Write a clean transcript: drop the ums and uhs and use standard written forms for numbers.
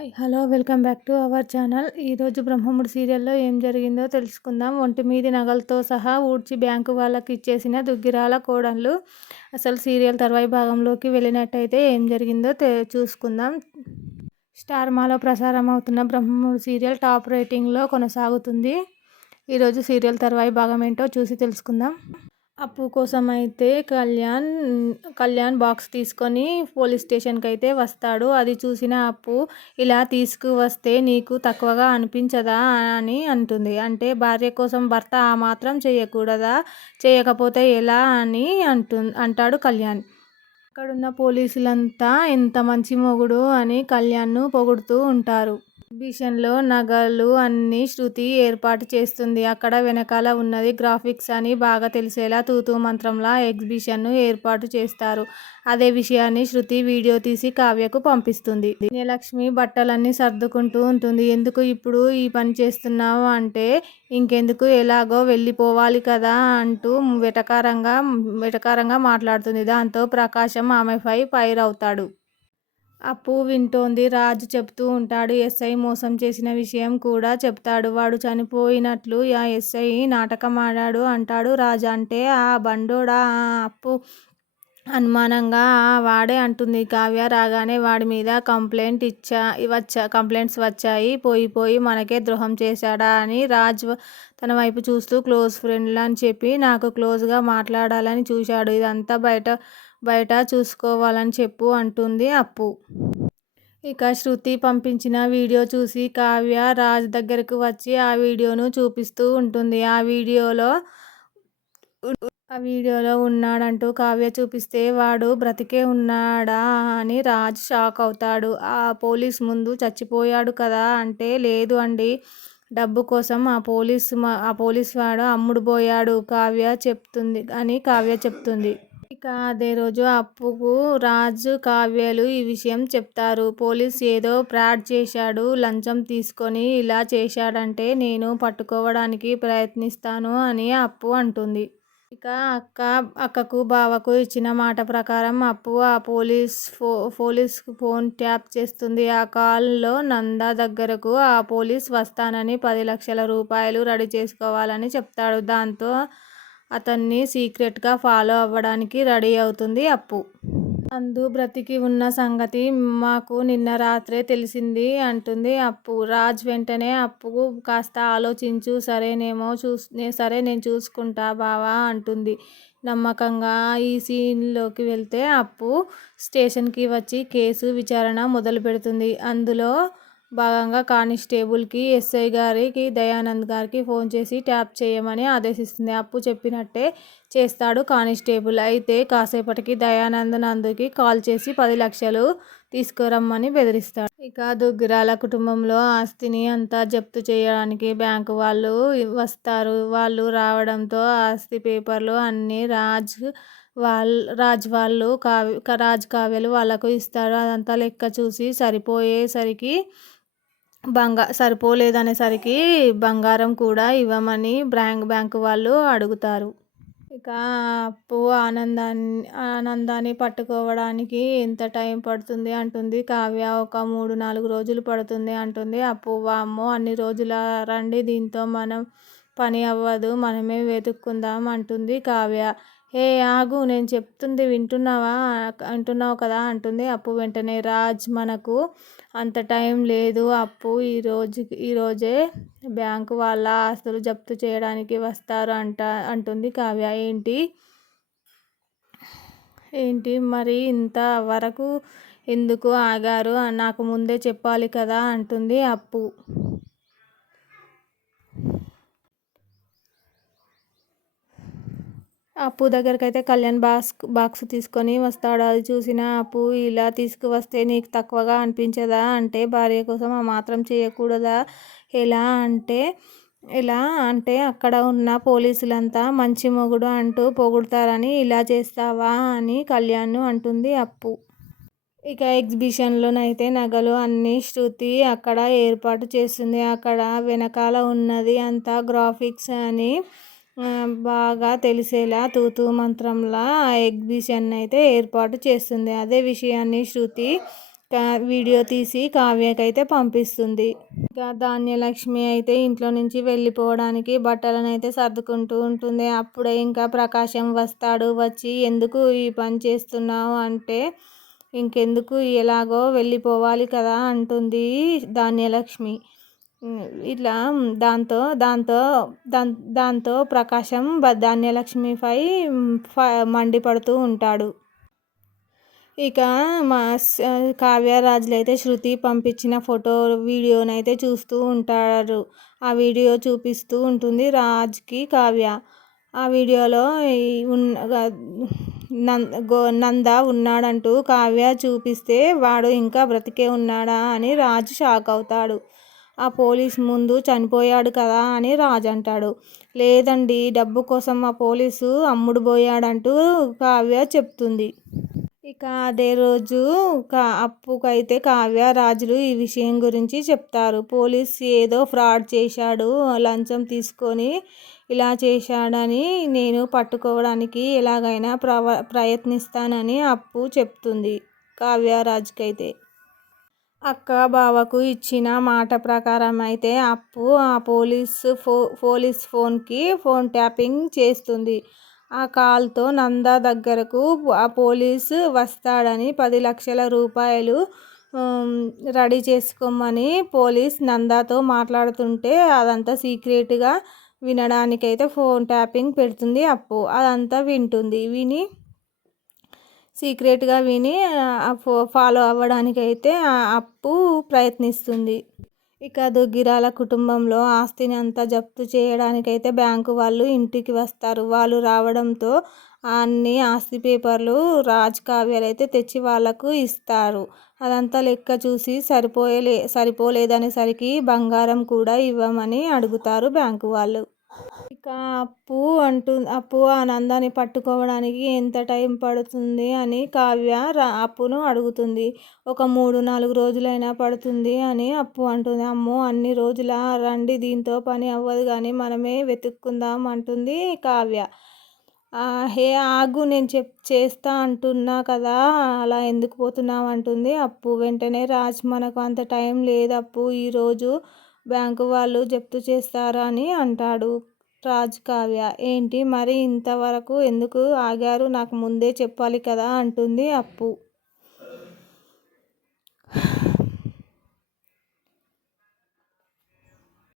Hi hello welcome back to our channel. ఈరోజు బ్రహ్మముడి సీరియల్లో ఏం జరిగిందో తెలుసుకుందాం. ఒంటి మీది నగలతో సహా ఊడ్చి బ్యాంకు వాళ్ళకి ఇచ్చేసిన దుగ్గిరాల కోడళ్ళు. అసలు సీరియల్ తర్వాయి భాగంలోకి వెళ్ళినట్టయితే ఏం జరిగిందో చూసుకుందాం. స్టార్ మాలో ప్రసారం అవుతున్న బ్రహ్మముడి సీరియల్ టాప్ రేటింగ్లో కొనసాగుతుంది. ఈరోజు సీరియల్ తర్వాయి భాగం ఏంటో చూసి తెలుసుకుందాం. అప్పు కోసం అయితే కళ్యాణ్ బాక్స్ తీసుకొని పోలీస్ స్టేషన్కి అయితే వస్తాడు. అది చూసిన అప్పు, ఇలా తీసుకువస్తే నీకు తక్కువగా అనిపించదా అని అంటుంది. అంటే భార్య కోసం భర్త ఆ మాత్రం చేయకూడదా, చేయకపోతే ఎలా అని అంటాడు కళ్యాణ్. అక్కడున్న పోలీసులంతా ఎంత మంచి మొగుడు అని కళ్యాణ్ను పొగుడుతూ ఉంటారు. ఎగ్జిబిషన్లో నగలు అన్నీ శృతి ఏర్పాటు చేస్తుంది. అక్కడ వెనకాల ఉన్నది గ్రాఫిక్స్ అని బాగా తెలిసేలా తూతూ మంత్రంలా ఎగ్జిబిషన్ను ఏర్పాటు చేస్తారు. అదే విషయాన్ని శృతి వీడియో తీసి కావ్యకు పంపిస్తుంది. విజయలక్ష్మి బట్టలన్నీ సర్దుకుంటూ ఉంటుంది. ఎందుకు ఇప్పుడు ఈ పని చేస్తున్నావు అంటే, ఇంకెందుకు ఎలాగో వెళ్ళిపోవాలి కదా అంటూ వెటకారంగా మాట్లాడుతుంది. దాంతో ప్రకాశం ఆమెపై ఫైర్ అవుతాడు. అప్పు వింటోంది. రాజు చెప్తూ ఉంటాడు. ఎస్ఐ మోసం చేసిన విషయం కూడా చెప్తాడు. వాడు చనిపోయినట్లు ఆ ఎస్ఐ నాటకం ఆడాడు అంటాడు రాజు. అంటే ఆ బండోడా? అప్పు అనుమానంగా వాడే అంటుంది. కావ్య రాగానే వాడి మీద కంప్లైంట్స్ వచ్చాయి. పోయి మనకే ద్రోహం చేశాడా అని రాజ్ తన వైపు చూస్తూ క్లోజ్ ఫ్రెండ్ అని చెప్పి నాకు క్లోజ్గా మాట్లాడాలని చూశాడు. ఇదంతా బయట చూసుకోవాలని చెప్పు అంటుంది అప్పు. ఇక శృతి పంపించిన వీడియో చూసి కావ్య రాజ్ దగ్గరకు వచ్చి ఆ వీడియోను చూపిస్తూ ఉంటుంది. ఆ వీడియోలో ఉన్నాడంటూ కావ్య చూపిస్తే వాడు బ్రతికే ఉన్నాడా అని రాజ్ షాక్ అవుతాడు. ఆ పోలీస్ ముందు చచ్చిపోయాడు కదా అంటే, లేదు అండి, డబ్బు కోసం ఆ పోలీస్ వాడు అమ్ముడు పోయాడు కావ్య చెప్తుంది. ఇక అదే రోజు అప్పుకు రాజు కావ్యలు ఈ విషయం చెప్తారు. పోలీస్ ఏదో ఫ్రాడ్ చేశాడు, లంచం తీసుకొని ఇలా చేశాడంటే నేను పట్టుకోవడానికి ప్రయత్నిస్తాను అని అప్పు అంటుంది. ఇక అక్కకు బావకు ఇచ్చిన మాట ప్రకారం అప్పు ఆ పోలీస్ ఫోన్ ట్యాప్ చేస్తుంది. ఆ కాల్లో నంద దగ్గరకు ఆ పోలీస్ వస్తానని 10 లక్షల రూపాయలు రెడీ చేసుకోవాలని చెప్తాడు. దాంతో అతన్ని సీక్రెట్గా ఫాలో అవ్వడానికి రెడీ అవుతుంది అప్పు. నందు బ్రతికి ఉన్న సంగతి మాకు నిన్న రాత్రే తెలిసింది అంటుంది అప్పు. రాజ్ వెంటనే అప్పుకు కాస్త ఆలోచించు, సరే నేను చూసుకుంటా బావా అంటుంది నమ్మకంగా. ఈ సీన్లోకి వెళ్తే అప్పు స్టేషన్కి వచ్చి కేసు విచారణ మొదలు పెడుతుంది. అందులో భాగంగా కానిస్టేబుల్కి ఎస్ఐ గారికి దయానంద్ గారికి ఫోన్ చేసి ట్యాప్ చేయమని ఆదేశిస్తుంది. అప్పు చెప్పినట్టే చేస్తాడు కానిస్టేబుల్. అయితే కాసేపటికి దయానంద్ నందుకి కాల్ చేసి 10 లక్షలు తీసుకురమ్మని బెదిరిస్తాడు. ఇక దుగ్గిరాల కుటుంబంలో ఆస్తిని అంతా జప్తు చేయడానికి బ్యాంకు వాళ్ళు వస్తారు. వాళ్ళు రావడంతో ఆస్తి పేపర్లు అన్నీ రాజ్ కావ్యలు వాళ్ళకు ఇస్తారు. అదంతా లెక్క చూసి సరిపోలేదనేసరికి బంగారం కూడా ఇవ్వమని బ్యాంకు వాళ్ళు అడుగుతారు. ఇక అప్పు ఆనందాన్ని పట్టుకోవడానికి ఎంత టైం పడుతుంది అంటుంది కావ్య. ఒక 3-4 రోజులు పడుతుంది అంటుంది అప్పు. వామ్మో, అన్ని రోజుల రండి, దీంతో మనం పని అవ్వదు, మనమే వెతుక్కుందాం అంటుంది కావ్య. హే ఆగు, నేను చెప్తుంది వింటున్నావు కదా అంటుంది అప్పు వెంటనే. రాజ్, మనకు అంత టైం లేదు అప్పు, ఈరోజే బ్యాంకు వాళ్ళ ఆస్తులు జప్తు చేయడానికి వస్తారు అంటుంది కావ్య. ఏంటి మరి ఇంత వరకు ఎందుకు ఆగారు, నాకు ముందే చెప్పాలి కదా అంటుంది అప్పు. అప్పు దగ్గరికి అయితే కళ్యాణ్ బాక్స్ తీసుకొని వస్తాడు. అది చూసిన అప్పు, ఇలా తీసుకువస్తే నీకు తక్కువగా అనిపించదా అంటే, భార్య కోసం ఆ మాత్రం చేయకూడదా, ఎలా అంటే అక్కడ ఉన్న పోలీసులంతా మంచి మొగుడు అంటూ పొగుడతారని ఇలా చేస్తావా అని కళ్యాణ్ను అంటుంది అప్పు. ఇక ఎగ్జిబిషన్లోనైతే నగలు అన్నీ శృతి అక్కడ ఏర్పాటు చేస్తుంది. అక్కడ వెనకాల ఉన్నది అంతా గ్రాఫిక్స్ అని బాగా తెలిసేలా తూతూ మంత్రంలా ఎగ్జిబిషన్ అయితే ఏర్పాటు చేస్తుంది. అదే విషయాన్ని శృతి వీడియో తీసి కావ్యకైతే పంపిస్తుంది. ఇక ధాన్యలక్ష్మి అయితే ఇంట్లో నుంచి వెళ్ళిపోవడానికి బట్టలను అయితే సర్దుకుంటూ ఉంటుంది. అప్పుడే ఇంకా ప్రకాశం వస్తాడు. వచ్చి ఎందుకు ఈ పని చేస్తున్నావు అంటే ఇంకెందుకు ఎలాగో వెళ్ళిపోవాలి కదా అంటుంది ధాన్యలక్ష్మి. ఇట్లా దాంతో దాంతో దాంతో ప్రకాశం ధాన్యలక్ష్మిపై మండిపడుతూ ఉంటాడు. ఇక మా కావ్యరాజులు అయితే శృతి పంపించిన ఫోటో వీడియోనైతే చూస్తూ ఉంటారు. ఆ వీడియో చూపిస్తూ ఉంటుంది రాజ్కి కావ్య. ఆ వీడియోలో నంద ఉన్నాడంటూ కావ్య చూపిస్తే వాడు ఇంకా బ్రతికే ఉన్నాడా అని రాజు షాక్ అవుతాడు. ఆ పోలీస్ ముందు చనిపోయాడు కదా అని రాజు అంటాడు. లేదండి, డబ్బు కోసం ఆ పోలీసు అమ్ముడు పోయాడంటూ కావ్య చెప్తుంది. ఇక అదే రోజు అప్పుకైతే కావ్య రాజులు ఈ విషయం గురించి చెప్తారు. పోలీస్ ఏదో ఫ్రాడ్ చేశాడు, లంచం తీసుకొని ఇలా చేశాడని నేను పట్టుకోవడానికి ఎలాగైనా ప్రయత్నిస్తానని అప్పు చెప్తుంది కావ్యరాజుకైతే. అక్క బావకు ఇచ్చిన మాట ప్రకారం అయితే అప్పు ఆ పోలీస్ ఫోన్కి ఫోన్ ట్యాపింగ్ చేస్తుంది. ఆ కాల్తో నంద దగ్గరకు ఆ పోలీసు వస్తాడని 10 లక్షల రూపాయలు రెడీ చేసుకోమని పోలీస్ నందాతో మాట్లాడుతుంటే అదంతా సీక్రెట్గా వినడానికైతే ఫోన్ ట్యాపింగ్ పెడుతుంది అప్పు. అదంతా విని సీక్రెట్గా విని ఫాలో అవ్వడానికైతే అప్పు ప్రయత్నిస్తుంది. ఇక దుగ్గిరాల కుటుంబంలో ఆస్తిని అంతా జప్తు చేయడానికైతే బ్యాంకు వాళ్ళు ఇంటికి వస్తారు. వాళ్ళు రావడంతో అన్ని ఆస్తి పేపర్లు రాజ్ కావ్యాలైతే తెచ్చి వాళ్ళకు ఇస్తారు. అదంతా లెక్క చూసి సరిపోలేదనేసరికి బంగారం కూడా ఇవ్వమని అడుగుతారు బ్యాంకు వాళ్ళు. ఇక అప్పు ఆనందాన్ని పట్టుకోవడానికి ఎంత టైం పడుతుంది అని కావ్య అప్పును అడుగుతుంది. ఒక 3-4 రోజులైనా పడుతుంది అని అప్పు అంటుంది. అమ్మో, అన్ని రోజుల రండి, దీంతో పని అవ్వదు కానీ మనమే వెతుక్కుందాం అంటుంది కావ్య. హే ఆగు, నేను చేస్తా అంటున్నా కదా, అలా ఎందుకు పోతున్నావు అంటుంది అప్పు. వెంటనే రాజ్, మనకు అంత టైం లేదు అప్పు, ఈరోజు బ్యాంకు వాళ్ళు జప్తు చేస్తారా అని అంటాడు రాజ్. కావ్య, ఏంటి మరి ఇంతవరకు ఎందుకు ఆగారు, నాకు ముందే చెప్పాలి కదా అంటుంది అప్పు.